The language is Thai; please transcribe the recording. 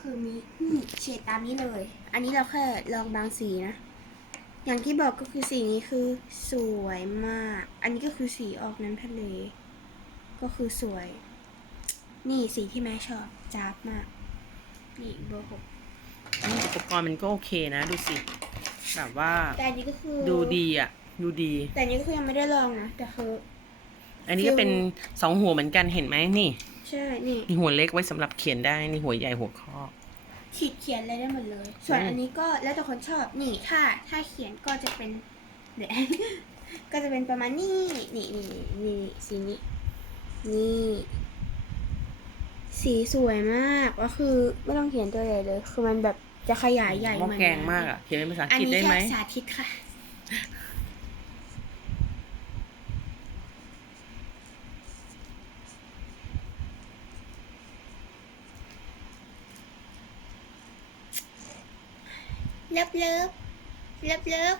คือมีนี่เฉดตามนี้เลย อันนี้เราแค่ลองบางสีนะ อย่างที่บอกก็คือสีนี้คือสวยมาก อันนี้ก็คือสีออกน้ำทะเล ก็คือสวย นี่สีที่แม่ชอบจ้าบมาก นี่เบอร์หกนี่อุปกรณ์มันก็โอเคนะดูสิแบบว่าแต่อันนี้ก็คือดูดีอะ ดูดี แต่อันนี้ก็คือยังไม่ได้ลองนะแต่คืออันนี้ก็เป็นสองหัวเหมือนกันเห็นไหมนี่ ใช่นี่ มีหัวเล็กไว้สำหรับเขียนได้นี่หัวใหญ่หัวข้อ ขีดเขียนอะไรได้หมดเลย ส่วนอืม อันนี้ก็แล้วแต่คนชอบนี่ถ้าถ้าเขียนก็จะเป็นเดี๋ยว ก็จะเป็นประมาณนี้นี่นี่นี่นี่สีนี้นี่ สีสวยมากก็คือไม่ต้องเขียนตัวใหญ่เลย คือมันแบบจะขยายใหญ่หม้อเหมือนแกงมากอะเขียนเป็นภาษาอังอันกฤษนี้ได้ไหมแค่สาธิตค่ะ เลิฟเลิฟเลิฟเลิฟ